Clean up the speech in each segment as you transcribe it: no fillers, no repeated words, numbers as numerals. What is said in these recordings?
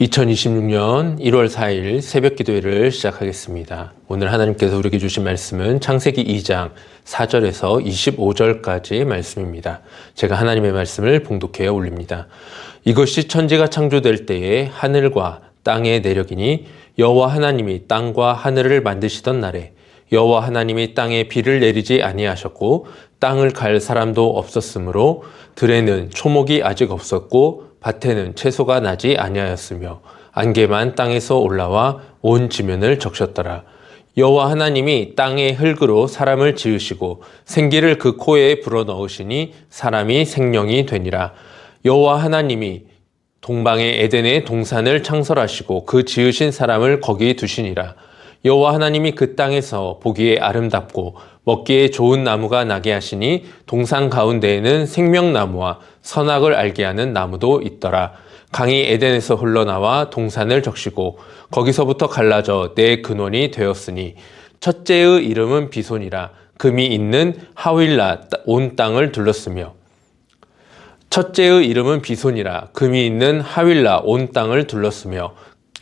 2026년 1월 4일 새벽 기도회를 시작하겠습니다. 오늘 하나님께서 우리에게 주신 말씀은 창세기 2장 4절에서 25절까지 말씀입니다. 제가 하나님의 말씀을 봉독해 올립니다. 이것이 천지가 창조될 때에 하늘과 땅의 내력이니 여호와 하나님이 땅과 하늘을 만드시던 날에 여호와 하나님이 땅에 비를 내리지 아니하셨고 땅을 갈 사람도 없었으므로 들에는 초목이 아직 없었고 밭에는 채소가 나지 아니하였으며 안개만 땅에서 올라와 온 지면을 적셨더라. 여호와 하나님이 땅의 흙으로 사람을 지으시고 생기를 그 코에 불어넣으시니 사람이 생명이 되니라. 여호와 하나님이 동방의 에덴의 동산을 창설하시고 그 지으신 사람을 거기 두시니라. 여호와 하나님이 그 땅에서 보기에 아름답고 먹기에 좋은 나무가 나게 하시니 동산 가운데에는 생명나무와 선악을 알게 하는 나무도 있더라. 강이 에덴에서 흘러나와 동산을 적시고 거기서부터 갈라져 네 근원이 되었으니 첫째의 이름은 비손이라. 금이 있는 하윌라 온 땅을 둘렀으며 첫째의 이름은 비손이라. 금이 있는 하윌라 온 땅을 둘렀으며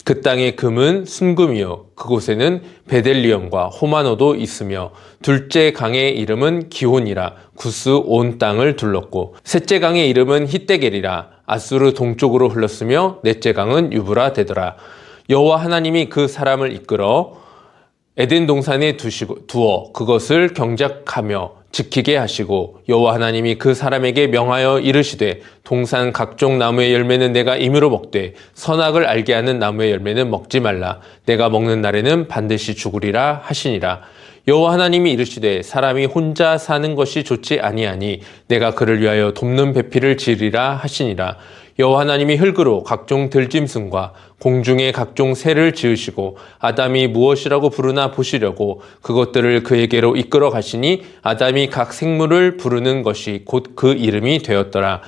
그 땅의 금은 순금이요 그곳에는 베델리엄과 호마노도 있으며 둘째 강의 이름은 기혼이라. 구스 온 땅을 둘렀고 셋째 강의 이름은 히데겔이라. 아수르 동쪽으로 흘렀으며 넷째 강은 유브라 되더라. 여호와 하나님이 그 사람을 이끌어 에덴 동산에 두어 그것을 경작하며 지키게 하시고 여호와 하나님이 그 사람에게 명하여 이르시되 동산 각종 나무의 열매는 내가 임의로 먹되 선악을 알게 하는 나무의 열매는 먹지 말라. 내가 먹는 날에는 반드시 죽으리라 하시니라. 여호와 하나님이 이르시되 사람이 혼자 사는 것이 좋지 아니하니 내가 그를 위하여 돕는 배필을 지으리라 하시니라. 여호와 하나님이 흙으로 각종 들짐승과 공중의 각종 새를 지으시고 아담이 무엇이라고 부르나 보시려고 그것들을 그에게로 이끌어 가시니 아담이 각 생물을 부르는 것이 곧 그 이름이 되었더라.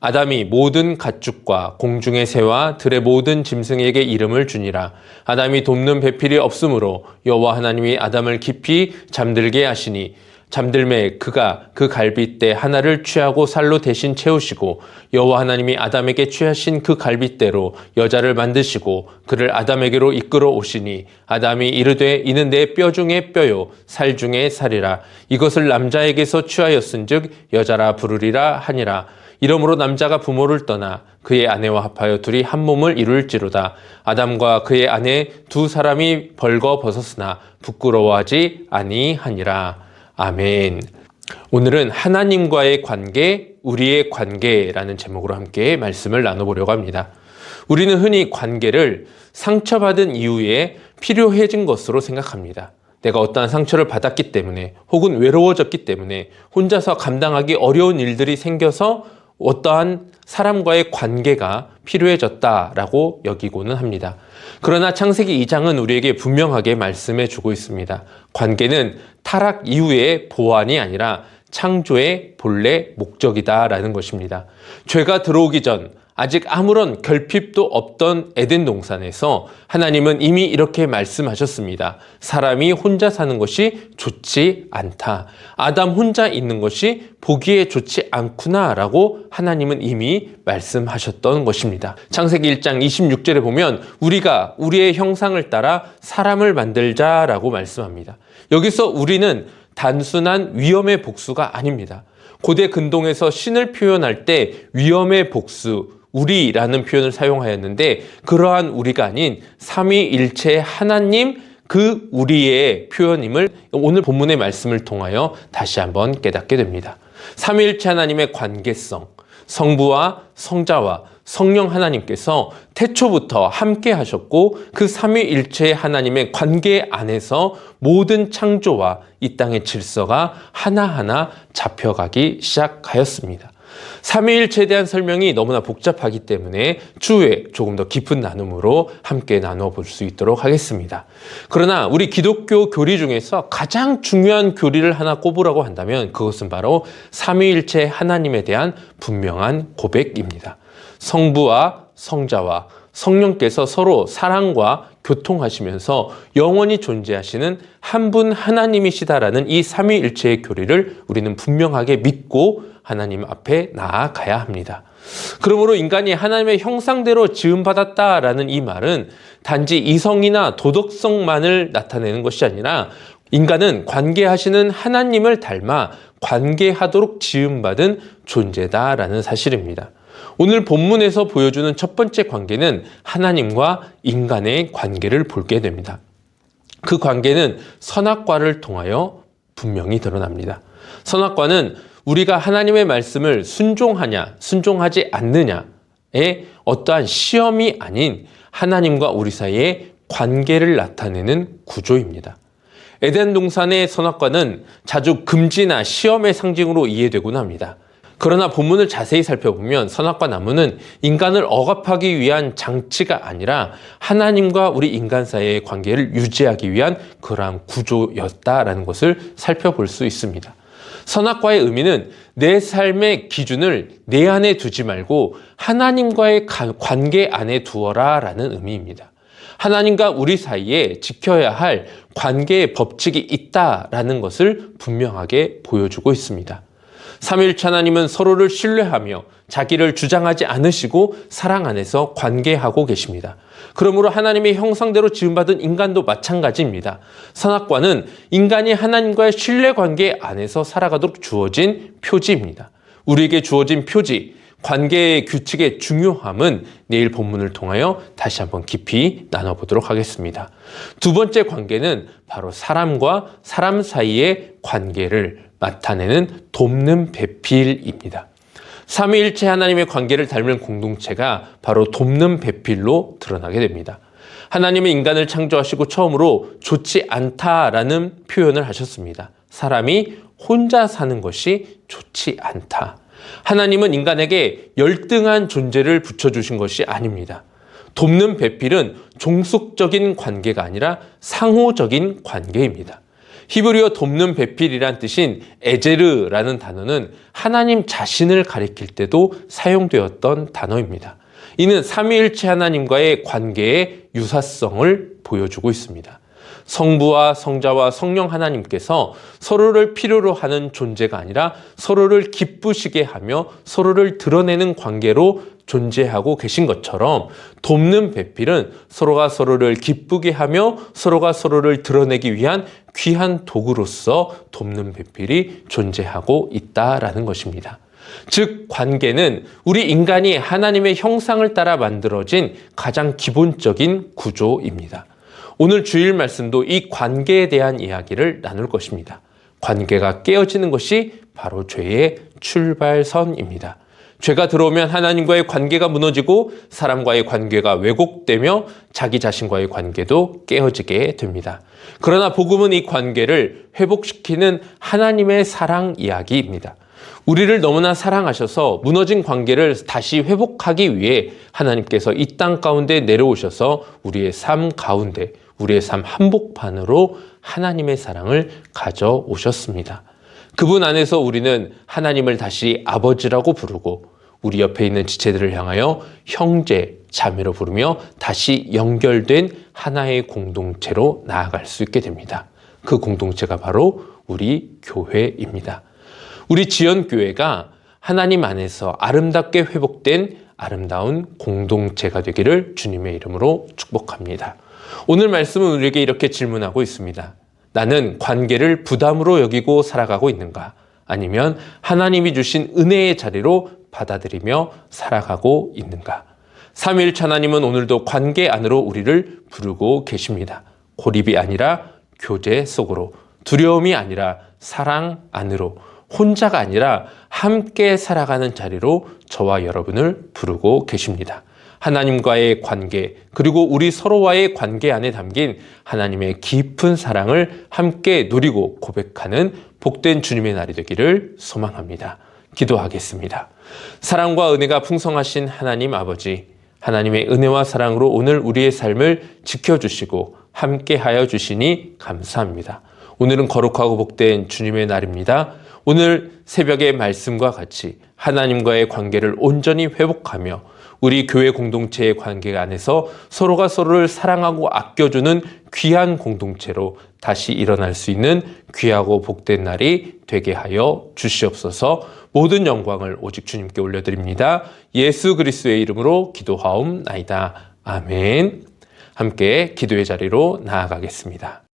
아담이 모든 가축과 공중의 새와 들의 모든 짐승에게 이름을 주니라. 아담이 돕는 배필이 없으므로 여호와 하나님이 아담을 깊이 잠들게 하시니 잠들매 그가 그 갈빗대 하나를 취하고 살로 대신 채우시고 여호와 하나님이 아담에게 취하신 그 갈빗대로 여자를 만드시고 그를 아담에게로 이끌어 오시니 아담이 이르되 이는 내 뼈 중에 뼈요 살 중에 살이라. 이것을 남자에게서 취하였은즉 여자라 부르리라 하니라. 이러므로 남자가 부모를 떠나 그의 아내와 합하여 둘이 한 몸을 이룰지로다. 아담과 그의 아내 두 사람이 벌거 벗었으나 부끄러워하지 아니하니라. 아멘. 오늘은 하나님과의 관계, 우리의 관계라는 제목으로 함께 말씀을 나눠보려고 합니다. 우리는 흔히 관계를 상처받은 이후에 필요해진 것으로 생각합니다. 내가 어떠한 상처를 받았기 때문에 혹은 외로워졌기 때문에 혼자서 감당하기 어려운 일들이 생겨서 어떠한 사람과의 관계가 필요해졌다라고 여기고는 합니다. 그러나 창세기 2장은 우리에게 분명하게 말씀해 주고 있습니다. 관계는 타락 이후의 보완이 아니라 창조의 본래 목적이다라는 것입니다. 죄가 들어오기 전 아직 아무런 결핍도 없던 에덴 동산에서 하나님은 이미 이렇게 말씀하셨습니다. 사람이 혼자 사는 것이 좋지 않다. 아담 혼자 있는 것이 보기에 좋지 않구나라고 하나님은 이미 말씀하셨던 것입니다. 창세기 1장 26절에 보면 우리가 우리의 형상을 따라 사람을 만들자라고 말씀합니다. 여기서 우리는 단순한 위엄의 복수가 아닙니다. 고대 근동에서 신을 표현할 때 위엄의 복수, 우리라는 표현을 사용하였는데 그러한 우리가 아닌 삼위일체 하나님 그 우리의 표현임을 오늘 본문의 말씀을 통하여 다시 한번 깨닫게 됩니다. 삼위일체 하나님의 관계성, 성부와 성자와 성령 하나님께서 태초부터 함께 하셨고 그 삼위일체 하나님의 관계 안에서 모든 창조와 이 땅의 질서가 하나하나 잡혀가기 시작하였습니다. 삼위일체에 대한 설명이 너무나 복잡하기 때문에 추후에 조금 더 깊은 나눔으로 함께 나눠볼 수 있도록 하겠습니다. 그러나 우리 기독교 교리 중에서 가장 중요한 교리를 하나 꼽으라고 한다면 그것은 바로 삼위일체 하나님에 대한 분명한 고백입니다. 성부와 성자와 성령께서 서로 사랑과 교통하시면서 영원히 존재하시는 한 분 하나님이시다라는 이 삼위일체의 교리를 우리는 분명하게 믿고 하나님 앞에 나아가야 합니다. 그러므로 인간이 하나님의 형상대로 지음받았다라는 이 말은 단지 이성이나 도덕성만을 나타내는 것이 아니라 인간은 관계하시는 하나님을 닮아 관계하도록 지음받은 존재다라는 사실입니다. 오늘 본문에서 보여주는 첫 번째 관계는 하나님과 인간의 관계를 보게 됩니다. 그 관계는 선악과를 통하여 분명히 드러납니다. 선악과는 우리가 하나님의 말씀을 순종하냐, 순종하지 않느냐의 어떠한 시험이 아닌 하나님과 우리 사이의 관계를 나타내는 구조입니다. 에덴 동산의 선악과는 자주 금지나 시험의 상징으로 이해되곤 합니다. 그러나 본문을 자세히 살펴보면 선악과 나무는 인간을 억압하기 위한 장치가 아니라 하나님과 우리 인간 사이의 관계를 유지하기 위한 그러한 구조였다라는 것을 살펴볼 수 있습니다. 선악과의 의미는 내 삶의 기준을 내 안에 두지 말고 하나님과의 관계 안에 두어라 라는 의미입니다. 하나님과 우리 사이에 지켜야 할 관계의 법칙이 있다라는 것을 분명하게 보여주고 있습니다. 삼위일체 하나님은 서로를 신뢰하며 자기를 주장하지 않으시고 사랑 안에서 관계하고 계십니다. 그러므로 하나님의 형상대로 지음받은 인간도 마찬가지입니다. 선악과는 인간이 하나님과의 신뢰관계 안에서 살아가도록 주어진 표지입니다. 우리에게 주어진 표지, 관계의 규칙의 중요함은 내일 본문을 통하여 다시 한번 깊이 나눠보도록 하겠습니다. 두 번째 관계는 바로 사람과 사람 사이의 관계를 나타내는 돕는 배필입니다. 삼위일체 하나님의 관계를 닮은 공동체가 바로 돕는 배필로 드러나게 됩니다. 하나님은 인간을 창조하시고 처음으로 좋지 않다라는 표현을 하셨습니다. 사람이 혼자 사는 것이 좋지 않다. 하나님은 인간에게 열등한 존재를 붙여주신 것이 아닙니다. 돕는 배필은 종속적인 관계가 아니라 상호적인 관계입니다. 히브리어 돕는 배필이란 뜻인 에제르라는 단어는 하나님 자신을 가리킬 때도 사용되었던 단어입니다. 이는 삼위일체 하나님과의 관계의 유사성을 보여주고 있습니다. 성부와 성자와 성령 하나님께서 서로를 필요로 하는 존재가 아니라 서로를 기쁘시게 하며 서로를 드러내는 관계로 존재하고 계신 것처럼 돕는 배필은 서로가 서로를 기쁘게 하며 서로가 서로를 드러내기 위한 귀한 도구로서 돕는 배필이 존재하고 있다라는 것입니다. 즉 관계는 우리 인간이 하나님의 형상을 따라 만들어진 가장 기본적인 구조입니다. 오늘 주일 말씀도 이 관계에 대한 이야기를 나눌 것입니다. 관계가 깨어지는 것이 바로 죄의 출발선입니다. 죄가 들어오면 하나님과의 관계가 무너지고 사람과의 관계가 왜곡되며 자기 자신과의 관계도 깨어지게 됩니다. 그러나 복음은 이 관계를 회복시키는 하나님의 사랑 이야기입니다. 우리를 너무나 사랑하셔서 무너진 관계를 다시 회복하기 위해 하나님께서 이 땅 가운데 내려오셔서 우리의 삶 가운데 우리의 삶 한복판으로 하나님의 사랑을 가져오셨습니다. 그분 안에서 우리는 하나님을 다시 아버지라고 부르고 우리 옆에 있는 지체들을 향하여 형제, 자매로 부르며 다시 연결된 하나의 공동체로 나아갈 수 있게 됩니다. 그 공동체가 바로 우리 교회입니다. 우리 지연교회가 하나님 안에서 아름답게 회복된 아름다운 공동체가 되기를 주님의 이름으로 축복합니다. 오늘 말씀은 우리에게 이렇게 질문하고 있습니다. 나는 관계를 부담으로 여기고 살아가고 있는가? 아니면 하나님이 주신 은혜의 자리로 받아들이며 살아가고 있는가? 삼위일체 하나님은 오늘도 관계 안으로 우리를 부르고 계십니다. 고립이 아니라 교제 속으로, 두려움이 아니라 사랑 안으로, 혼자가 아니라 함께 살아가는 자리로 저와 여러분을 부르고 계십니다. 하나님과의 관계, 그리고 우리 서로와의 관계 안에 담긴 하나님의 깊은 사랑을 함께 누리고 고백하는 복된 주님의 날이 되기를 소망합니다. 기도하겠습니다. 사랑과 은혜가 풍성하신 하나님 아버지, 하나님의 은혜와 사랑으로 오늘 우리의 삶을 지켜주시고 함께하여 주시니 감사합니다. 오늘은 거룩하고 복된 주님의 날입니다. 오늘 새벽의 말씀과 같이 하나님과의 관계를 온전히 회복하며 우리 교회 공동체의 관계 안에서 서로가 서로를 사랑하고 아껴주는 귀한 공동체로 다시 일어날 수 있는 귀하고 복된 날이 되게 하여 주시옵소서. 모든 영광을 오직 주님께 올려드립니다. 예수 그리스도의 이름으로 기도하옵나이다. 아멘. 함께 기도의 자리로 나아가겠습니다.